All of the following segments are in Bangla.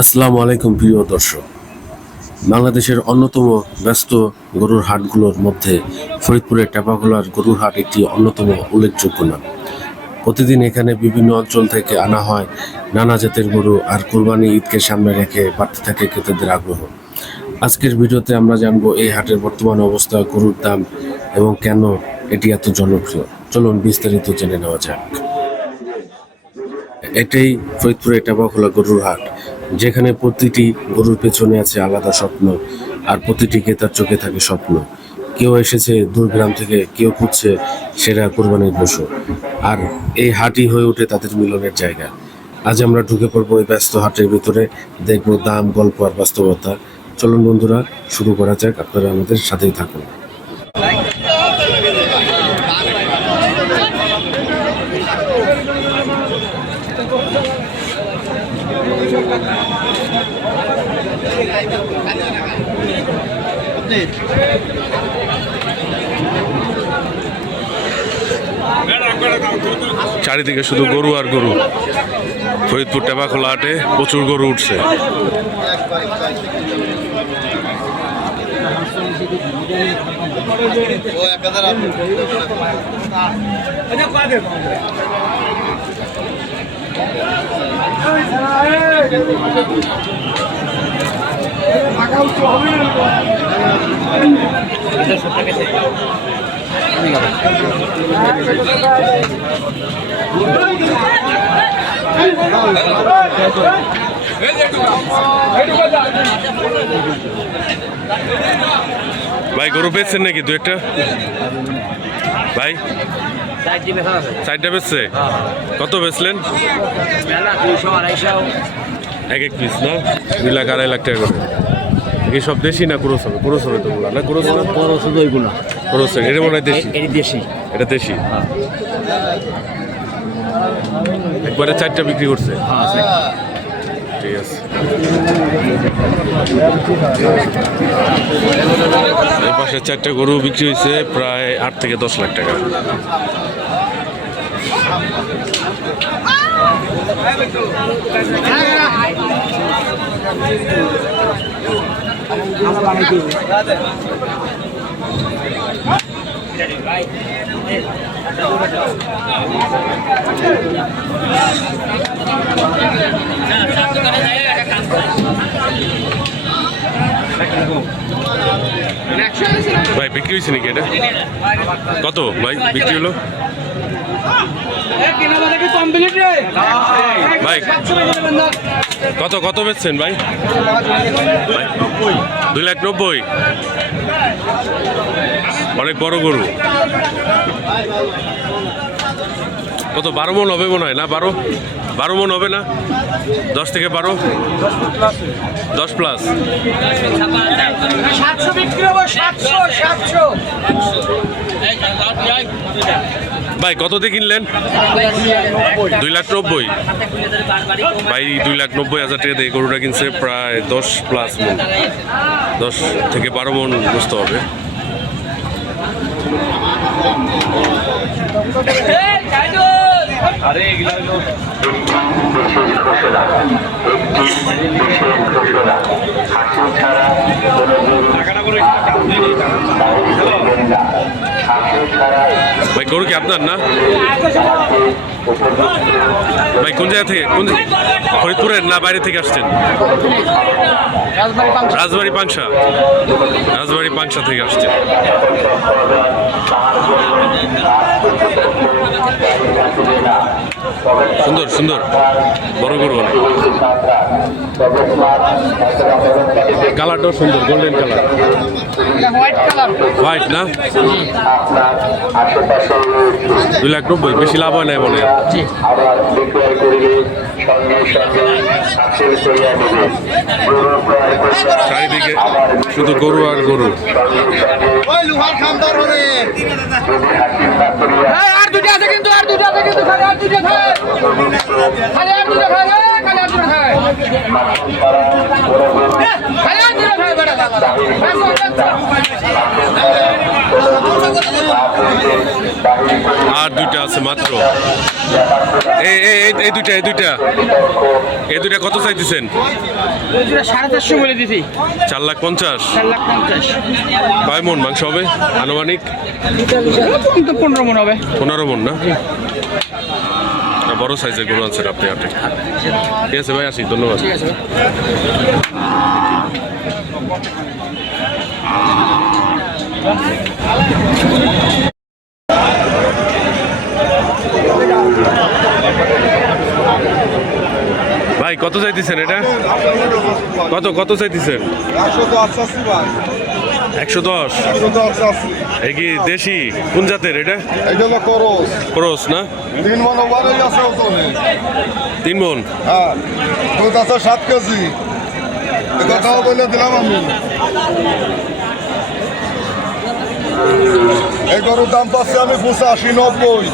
আসসালামু আলাইকুম প্রিয় দর্শক। বাংলাদেশের অন্যতম ব্যস্ত গরুর হাটগুলোর মধ্যে ফরিদপুরের টেপাখোলার গরুর হাট একটি অন্যতম উল্লেখযোগ্য নাম। প্রতিদিন এখানে বিভিন্ন অঞ্চল থেকে আনা হয় নানা জাতের গরু, আর কোরবানি ঈদকে সামনে রেখে বাড়তে থাকে ক্রেতাদের আগ্রহ। আজকের ভিডিওতে আমরা জানবো এই হাটের বর্তমান অবস্থা, গরুর দাম এবং কেন এটি এত জনপ্রিয়। চলুন বিস্তারিত জেনে নেওয়া যাক। এটাই ফরিদপুরের টেপাখোলা গরুর হাট, যেখানে প্রতিটি গরুর পেছনে আছে আলাদা স্বপ্ন, আর প্রতিটি ক্রেতার চোখে থাকে স্বপ্ন। কেউ এসেছে দূরগ্রাম থেকে, কেউ খুঁজছে সেরা কোরবানির পশু, আর এই হাটই হয়ে ওঠে তাদের মিলনের জায়গা। আজ আমরা ঢুকে পড়বো এই ব্যস্ত হাটের ভিতরে, দেখবো দাম, গল্প আর বাস্তবতা। চলুন বন্ধুরা, শুরু করা যাক, আপনারা আমাদের সাথেই থাকুন। চারিদিকে শুধু গরু আর গরু। ফরিদপুর টেপাখোলা হাটে প্রচুর গরু উঠছে। ভাই গরু পেয়েছেন নাকি দু একটা? ভাই চারটা বেচছে? কত বেচলেন? এক এক পিস না? 2 লাখ 2.5 লাখ টাকা করে। এই সব দেশি না ক্রস হবে? ক্রস হবে তো বলা না, ক্রস না ক্রস ওইগুলো ক্রস। এটা মনে হয় দেশি। এটি দেশি। এটা দেশি। একবারে 4টা বিক্রি করছে। ঠিক আছে। এই পাশে 4টা গরু বিক্রি হয়েছে প্রায় 8 থেকে 10 লাখ টাকা। ভাই বিক্রি হয়েছে নাকি এটা? কত ভাই বিক্রি হলো? ভাই কত কত বেচছেন ভাই? 2,90,000। অনেক বড় গরু। কত 12 মন হবে মনে হয় না? 12 মন হবে না? 10 থেকে 12, 10 প্লাস। ভাই কত দিয়ে কিনলেন? 2,90,000। ভাই 2,90,000 টাকা দিয়ে গরুটা কিনছে, প্রায় 10 প্লাস মন, 10 থেকে 12 মন বুঝতে হবে। ভাই গরু কি আপনার না? ভাই কোন জায়গা থেকে? কোন ফরিদপুরের না বাইরে থেকে আসছেন? রাজবাড়ি পাংশা। রাজবাড়ি পাংশা থেকে আসছেন। সুন্দর সুন্দর বড় গরু অনেক। কালারটাও সুন্দর, গোল্ডেন কালার। হোয়াইট না? 2,90,000। বেশি লাভ হয় না মনে হয়। চারিদিকে শুধু গরু আর গরু। আর দুটো আছে কিন্তু, আর দুটো আছে কিন্তু, খালি আর দুটো খায়, খালি আর দুটো খায়, খালি আর দুটো খায়, খালি আর দুটো খায় বেটা বাবা। আর আর দুইটা আছে মাত্র। এই দুইটা কত চাইতেছেন? 450 বলে দিছি। 4,50,000। 450,000। কয় মন মাংস হবে আনুমানিক? কিন্তু 15 মন হবে। 15 মন না? বড় সাইজের গরু আনছেন আপনি হাটে। ঠিক আছে ভাই, আসি, ধন্যবাদ। ঠিক আছে। ভাই কত চাইতেছেন এটা? কত চাইতেছেন? 110। এই কি দেশি? কোন জাতের এটা? এটা হলো করস। ক্রস না? 3 মন ওভারেই আছে ওজনে। 3 মন। হ্যাঁ, দুধ আছে 7 কেজি। এ কথাও বলে দিলাম আমি। এই গরুর দাম পাচ্ছি আমি 85-90।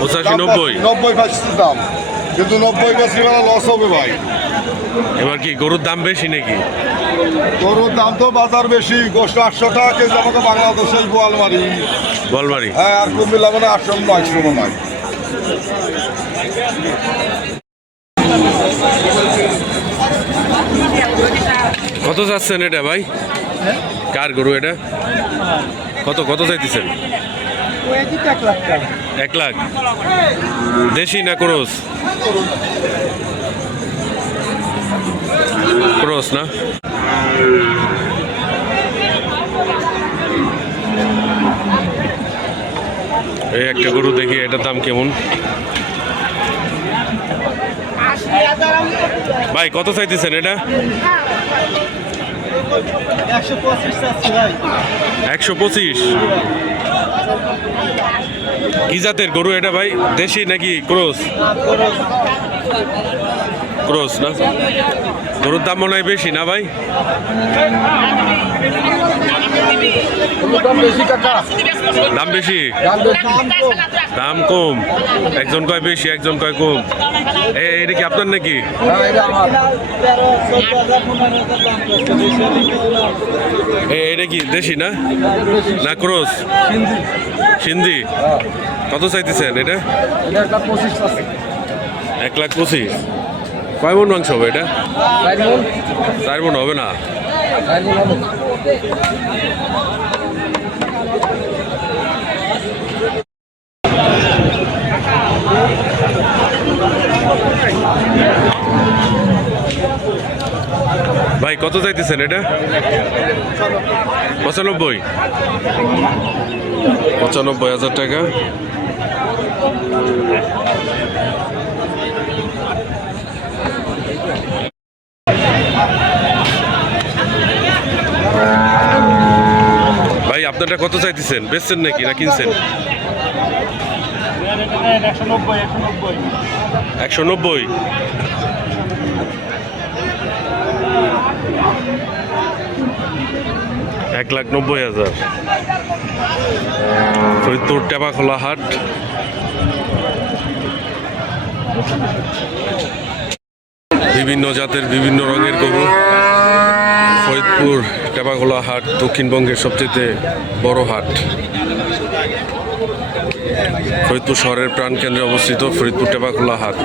85-90? 90 পাচ্ছি দাম, কিন্তু 90 বেশি মানে লস হবে ভাই। এবার কি গরুর দাম বেশি নাকি? গরুর দাম তো বাজার বেশি, গোষ্ঠ 800 টাকা কেজি আমাকে বাংলাদেশের গোয়ালমারি। বলবাড়ি? হ্যাঁ, আর কুমিল্লা মানে 800-900 মনে হয়। কত চাচ্ছেন এটা ভাই? কার গরু এটা? কত চাইতেছেন? 1 লাখ। দেশি না ক্রস? ক্রস না? এই একটা গরু দেখি, এটার দাম কেমন? ভাই কত চাইতেছেন এটা? 125। কি জাতের গরু এটা ভাই? দেশি নাকি ক্রস? ক্রস না? গরুর দাম মনে হয় বেশি না ভাই? দাম বেশি? দাম কম? একজন কয় বেশি, একজন কয় কম। এটা কি আপনার নাকি? এটা কি দেশি না না ক্রস? সিন্ধি। কত চাইতেছেন এটা? 1,25,000। কয় মন মাংস হবে এটা? 4 মন হবে না? ভাই কত চাইতেছেন এটা? 95,000 টাকা। ভাই আপনারটা কত চাইতেছেন? বেচছেন নাকি না কিনছেন? 190। $1,90,000। ফরিদপুর টেপাখোলা হাট। বিভিন্ন জাতের বিভিন্ন রঙের গরু। ফরিদপুর টেপাখোলা হাট দক্ষিণবঙ্গের সবচেয়ে বড় হাট। ফরিদপুর শহরের প্রাণকেন্দ্রে অবস্থিত ফরিদপুর টেপাখোলা হাট।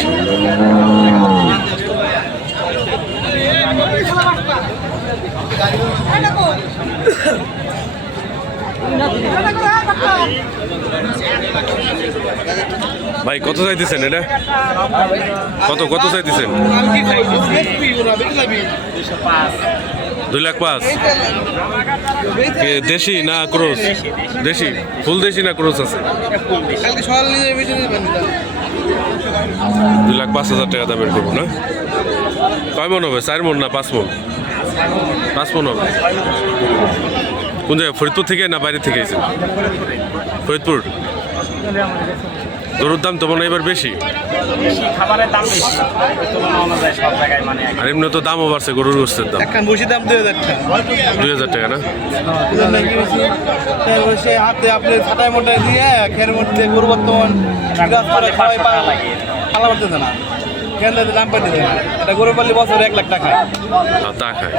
ভাই কত চাইতেছেন এটা? কত চাইতেছেন? 2,05,000। দেশি না ক্রস? দেশি। ফুল দেশি না ক্রস আছে? 2,05,000 টাকা দামের করবো না? কয় মন হবে? 4 মন না 5 মন? 5 মন হবে। কোন জায়গায়? ফরিদপুর থেকে না বাইরে থেকে এসে? ফরিদপুর। গরুর দাম তো মনে হয় এবার বেশি। খাবারের দাম বেশি তুলনা অনুযায়ী সব জায়গায় মানে আর এমনি তো দামও বাড়ছে গরুর গোস্তের দাম। একটা বসি দাম 2,000 টাকা। 2,000 টাকা না? সে হাতে আপনি ছাটাই মোটাই দিয়ে খের মধ্যে গরু বর্তমান গাছ করে খাওয়াই পালা লাগে পালা করতেছে না। কেন দাম পাই দিতে এটা গরু পালি বছরে 1 লাখ টাকা তা খায়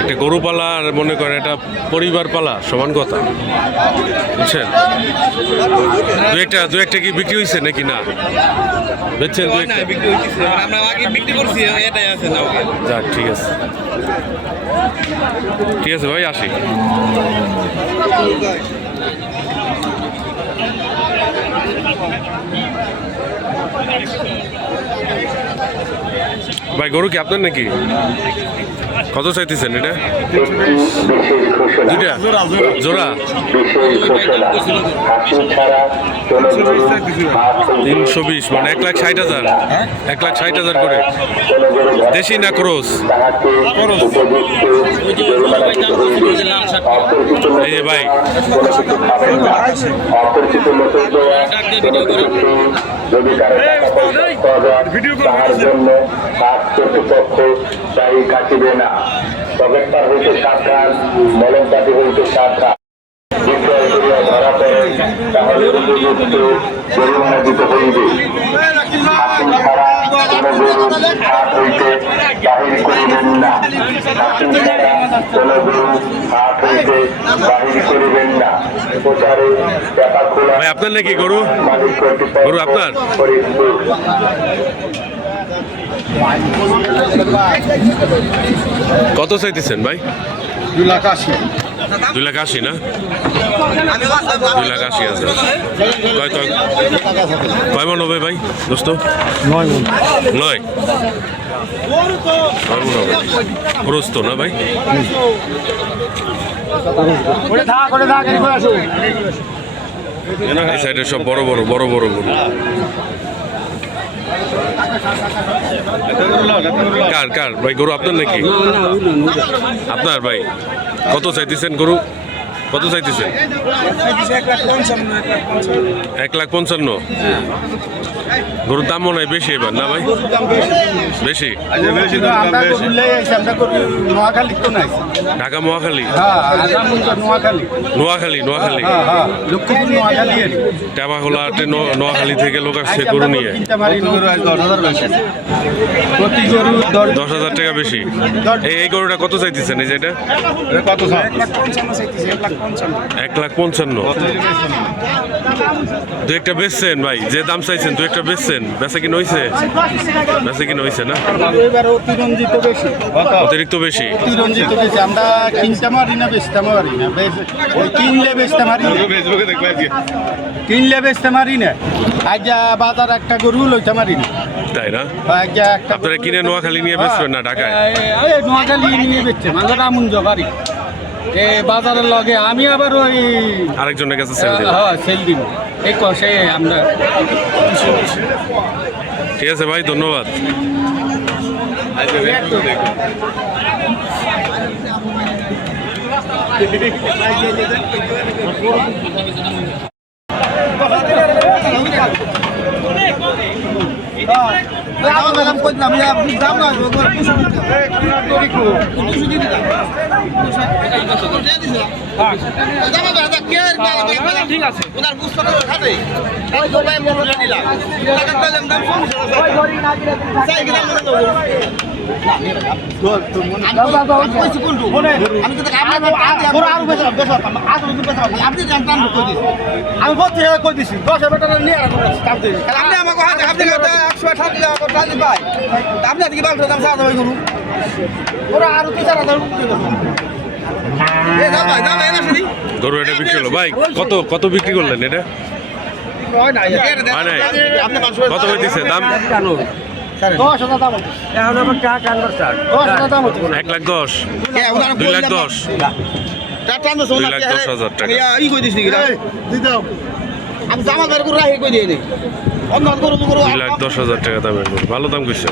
একটা গরু পালা আর মনে করেন এটা পরিবার পালা সমান কথা বুঝছেন দু একটা কি বিক্রি হয়েছে নাকি না বেচছেন দু একটা বিক্রি হইছে আমরা আগে বিক্রি করছি এটাই আছে না ওকে যাক ঠিক আছে ভাই আসি ভাই গরু কি আপনার নাকি কত চাইতেছেন এটা দুইটা জোড়া 320 মানে 1,60,000 1,60,000 করে দেশি না ক্রস এই যে ভাই তাই কাটিবে না পকেটপার হইতে সাবধান মলম পাতি হইতে সাবধান বিক্রয় করিয়া ধরা পড়ে তাহলে উপযুক্ত জরিমানা দিতে হইবে হাসিল ছাড়া কোনো গরু হাট হইতে বাহির করিবেন না হাসিল ছাড়া কোনো গরু হাট হইতে বাহির করিবেন না প্রচারে ব্যাপার খোলা ভাই আপনার নাকি গরু মালিক কর্তৃপক্ষ গরু আপনার ফরিদপুর কত চাইতেছেন ভাই 2,80,000 2,80,000 না 2,80,000 কয় মন হবে ভাই দোস্ত 9 খরচ তো না ভাই এই সাইডে সব বড় বড় গরু কার ভাই গরু আপনার নাকি আপনার ভাই কত চাইতেছেন গরু কত চাইতেছেন 1,55,000 গরুর দাম মনে হয় বেশি এবার না ভাই বেশি ঢাকা মহাখালী নোয়াখালী টেপাখোলা নোয়াখালী থেকে লোক আসছে গরু নিয়ে 10,000 টাকা বেশি এই গরুটা কত চাইতেছেন এই যেটা 1,55,000 দু একটা বেচছেন ভাই যে দাম চাইছেন দু একটা বেচছেন বেচা কিনা হয়েছে না অতিরিক্ত বেশি আমরা কিনতে পারি না বেচতে পারি না কিনলে বেচতে পারি না আজ বাজার একটা গরু লইতে পারি না তাই না একটা আপনারা কিনে নোয়াখালী নিয়ে বেচবেন না ঢাকায় নোয়াখালী নিয়ে বেচছে মাঝে রামুন জবারি বাজারের লগে আমি আবার ওই আরেকজনের কাছে সেল দিন সেল দিব এই কষে আমরা ঠিক আছে ভাই ধন্যবাদ ঠিক আছে আমি বলছি কই দিছি 10 টাকা নিয়ে আপনি আমাকে আপনি 160 টাকা পাই আপনি আজকে বাল দাম সাদা হয়ে গেল ওরা আরো 3,000 গরু এটা বিক্রি হলো ভাই কত বিক্রি করলেন এটা হয় নাই কত হইতেছে দাম 10,000 দাম এখন আবার টাকা আনবার চাই 10,000 দাম 1,10,000 2,10,000 2,10,000 টাকা ই কই দিছি দিদাও আমি জামা বের করে রাখি কই দিয়ে দেই অন্য গরু 2,10,000 টাকা দামের গরু ভালো দাম কইছে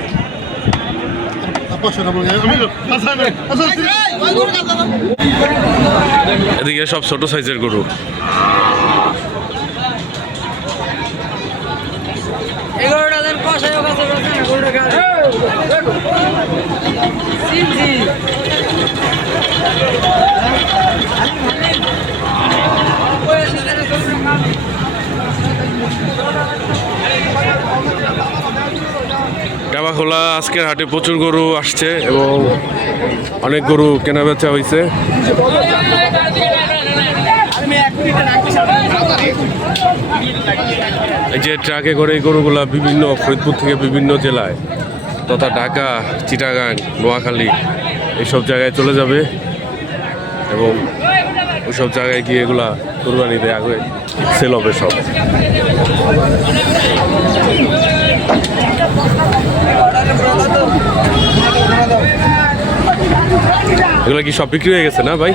এদিকে সব ছোট সাইজের গরু ডাবাখোলা আজকের হাটে প্রচুর গরু আসছে এবং অনেক গরু কেনা বেচা হয়েছে। এই যে ট্রাকে করে এই গরুগুলা বিভিন্ন ফরিদপুর থেকে বিভিন্ন জেলায় তথা ঢাকা, চিটাগাং, নোয়াখালী এইসব জায়গায় চলে যাবে এবং ওইসব জায়গায় গিয়ে এগুলা কোরবানিতে আগে সেল হবে সব। এগুলা কি সব বিক্রি হয়ে গেছে না ভাই?